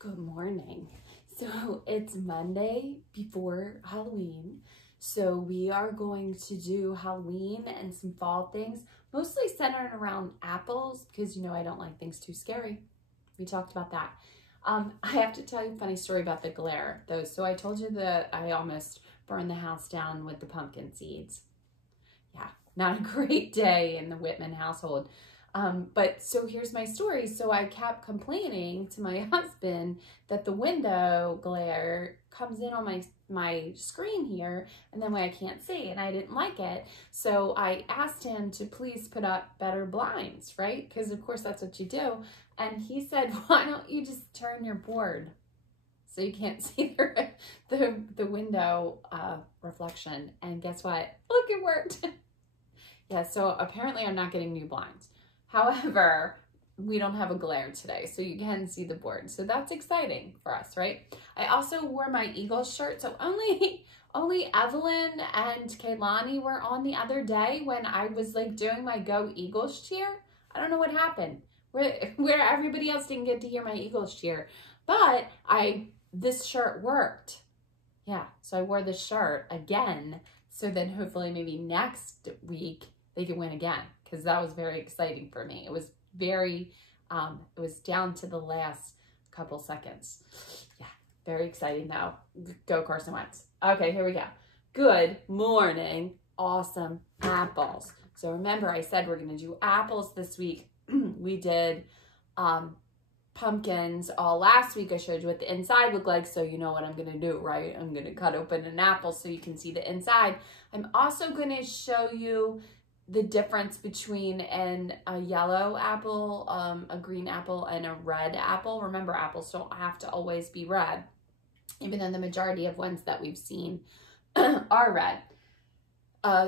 Good morning. So it's Monday before Halloween. So we are going to do Halloween and some fall things, mostly centered around apples because I don't like things too scary. We talked about that. I have to tell you a funny story about the glare though. So I told you that I almost burned the house down with the pumpkin seeds. Yeah, not a great day in the Whitman household. But so here's my story. So I kept complaining to my husband that the window glare comes in on my screen here, and then I can't see, and I didn't like it. So I asked him to please put up better blinds, right? Because of course that's what you do. And he said, why don't you just turn your board so you can't see the window reflection? And guess what? Look, it worked. Yeah, so apparently I'm not getting new blinds. However, we don't have a glare today, so you can see the board. So that's exciting for us, right? I also wore my Eagles shirt. So only Evelyn and Kaylani were on the other day when I was like doing my Go Eagles cheer. I don't know what happened. Where everybody else didn't get to hear my Eagles cheer. But this shirt worked. Yeah, so I wore this shirt again. So then hopefully maybe next week they can win again, because that was very exciting for me. It was very, it was down to the last couple seconds. Yeah, very exciting though. Go Carson Wentz. Okay, here we go. Good morning, awesome apples. So remember I said we're gonna do apples this week. We did pumpkins all last week. I showed you what the inside looked like, so you know what I'm gonna do, right? I'm gonna cut open an apple so you can see the inside. I'm also gonna show you the difference between a yellow apple, a green apple, and a red apple. Remember, apples don't have to always be red, even though the majority of ones that we've seen are red.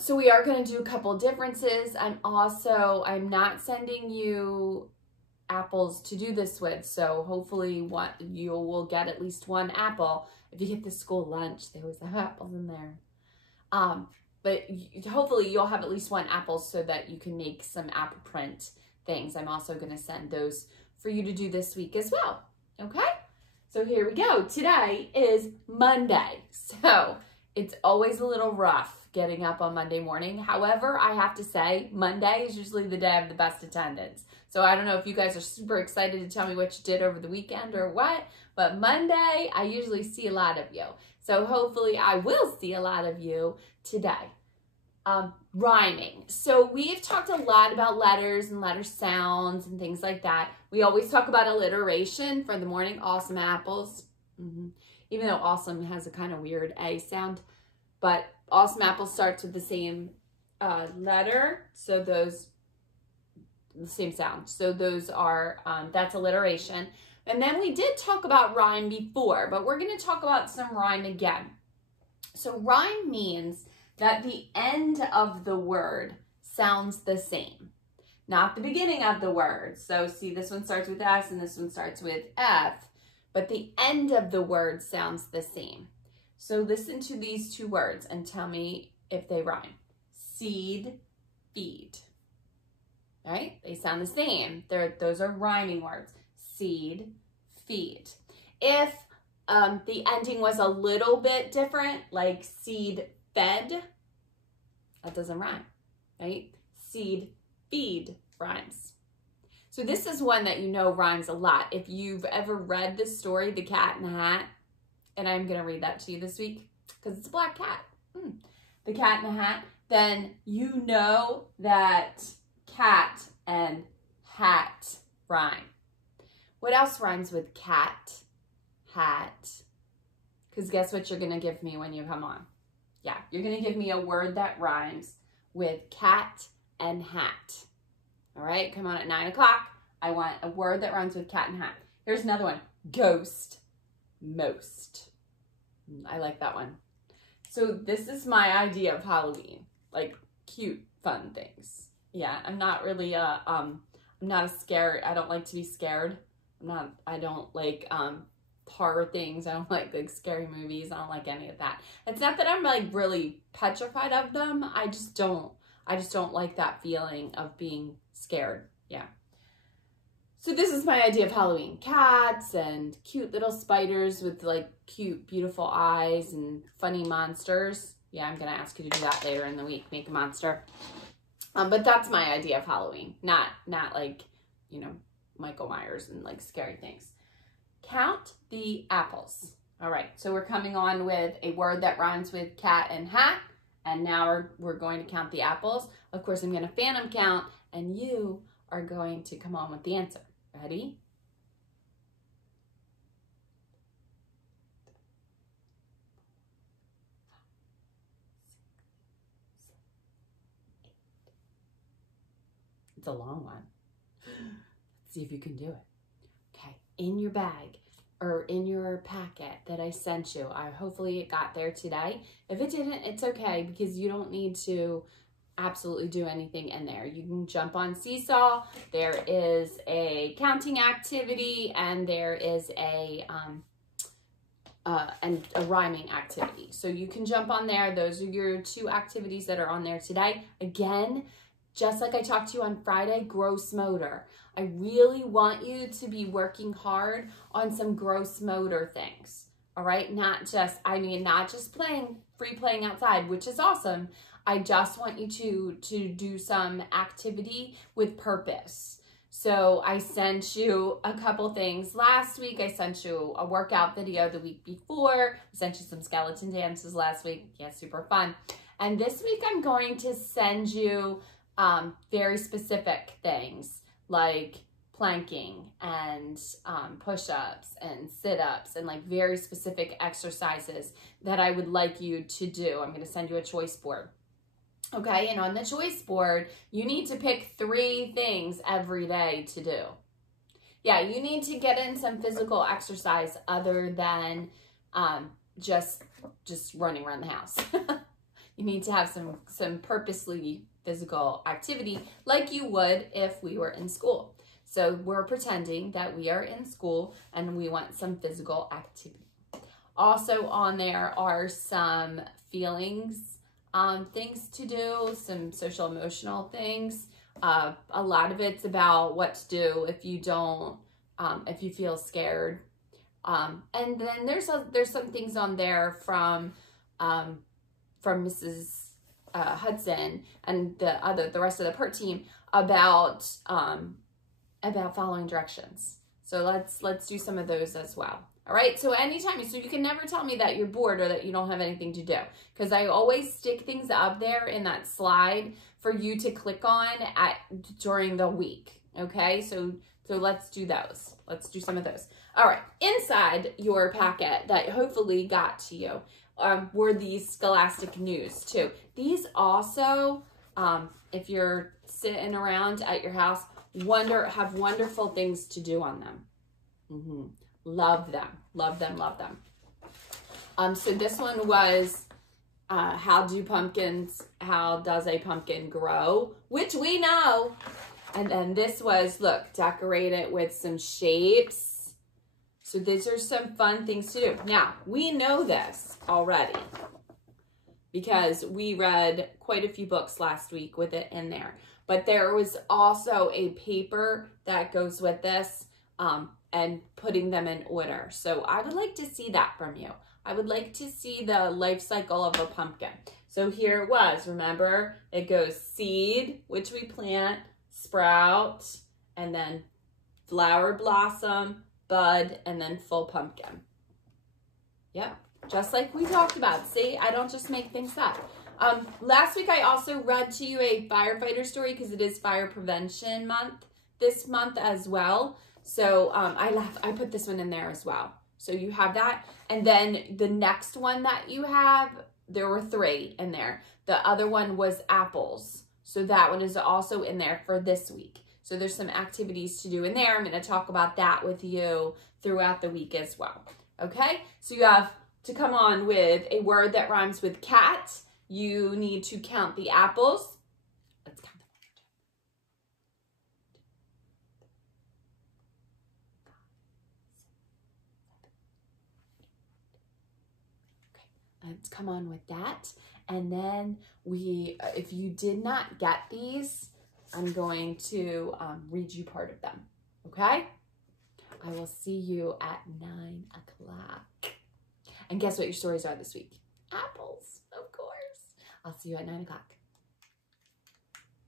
So we are going to do a couple differences. I'm not sending you apples to do this with, so hopefully you will get at least one apple. If you get the school lunch, they always have apples in there. But hopefully you'll have at least one apple so that you can make some apple print things. I'm also going to send those for you to do this week as well. Okay? So here we go. Today is Monday. So it's always a little rough getting up on Monday morning. However, I have to say Monday is usually the day I have the best attendance. So I don't know if you guys are super excited to tell me what you did over the weekend or what, but Monday I usually see a lot of you. So hopefully I will see a lot of you today. Rhyming. So we've talked a lot about letters and letter sounds and things like that. We always talk about alliteration for the morning. Awesome apples. Even though awesome has a kind of weird A sound, but awesome apples starts with the same letter. So those, the same sound. So those are, that's alliteration. And then we did talk about rhyme before, but we're going to talk about some rhyme again. So rhyme means that the end of the word sounds the same, not the beginning of the word. So see, this one starts with S and this one starts with F, but the end of the word sounds the same. So listen to these two words and tell me if they rhyme. Seed, feed. All right, they sound the same. Those are rhyming words. Seed, feed. If the ending was a little bit different, like seed, fed, that doesn't rhyme, right? Seed, feed rhymes. So this is one that you know rhymes a lot. If you've ever read the story, The Cat in the Hat, and I'm going to read that to you this week because it's a black cat. The Cat in the Hat, then you know that cat and hat rhyme. What else rhymes with cat, hat? Because guess what you're going to give me when you come on? Yeah, you're going to give me a word that rhymes with cat and hat. All right, come on at 9 o'clock. I want a word that rhymes with cat and hat. Here's another one. Ghost, most. I like that one. So this is my idea of Halloween, like cute, fun things. Yeah, I'm not really I'm not scared. I don't like to be scared. I don't like horror things. I don't like scary movies. I don't like any of that. It's not that I'm like really petrified of them. I just don't like that feeling of being scared. Yeah. So this is my idea of Halloween. Cats and cute little spiders with like cute, beautiful eyes and funny monsters. Yeah, I'm going to ask you to do that later in the week, make a monster. But that's my idea of Halloween. Not like, you know, Michael Myers and like scary things. Count the apples. All right, so we're coming on with a word that rhymes with cat and hat. And now we're going to count the apples. Of course, I'm going to phantom count and you are going to come on with the answer. Ready? It's a long one. Let's see if you can do it. Okay, in your bag or in your packet that I sent you, hopefully it got there today. If it didn't, it's okay because you don't need to absolutely do anything in there. You can jump on Seesaw. There is a counting activity and there is a rhyming activity. So you can jump on there. Those are your 2 activities that are on there today. Again, just like I talked to you on Friday, gross motor. I really want you to be working hard on some gross motor things. All right, not just free playing outside, which is awesome. I just want you to do some activity with purpose. So I sent you a couple things last week. I sent you a workout video the week before. I sent you some skeleton dances last week. Yeah, super fun. And this week I'm going to send you very specific things like planking and push-ups and sit-ups and like very specific exercises that I would like you to do. I'm going to send you a choice board. Okay, and on the choice board, you need to pick 3 things every day to do. Yeah, you need to get in some physical exercise other than just running around the house. You need to have some purposely physical activity like you would if we were in school. So we're pretending that we are in school and we want some physical activity. Also on there are some feelings, things to do, some social emotional things. A lot of it's about what to do if you don't, if you feel scared. And then there's some things on there from Mrs. Hudson and the rest of the PERT team about following directions. So let's do some of those as well. All right, so so you can never tell me that you're bored or that you don't have anything to do, because I always stick things up there in that slide for you to click on during the week. Okay, so let's do those. Let's do some of those. All right, inside your packet that hopefully got to you were these Scholastic News too. These also, if you're sitting around at your house, have wonderful things to do on them. Love them, love them, love them. So this one was, how does a pumpkin grow? Which we know. And then this was, look, decorate it with some shapes. So these are some fun things to do. Now, we know this already because we read quite a few books last week with it in there. But there was also a paper that goes with this, and putting them in order. So I would like to see that from you. I would like to see the life cycle of a pumpkin. So here it was, remember? It goes seed, which we plant, sprout, and then flower, blossom, bud, and then full pumpkin. Yep, just like we talked about. See, I don't just make things up. Last week I also read to you a firefighter story because it is Fire Prevention Month this month as well. So I put this one in there as well. So you have that. And then the next one that you have, there were 3 in there. The other one was apples. So that one is also in there for this week. So there's some activities to do in there. I'm going to talk about that with you throughout the week as well. Okay? So you have to come on with a word that rhymes with cat. You need to count the apples. Let's count them. Let's come on with that. And then if you did not get these, I'm going to read you part of them. Okay? I will see you at 9 o'clock. And guess what your stories are this week? Apples, of course. I'll see you at 9 o'clock.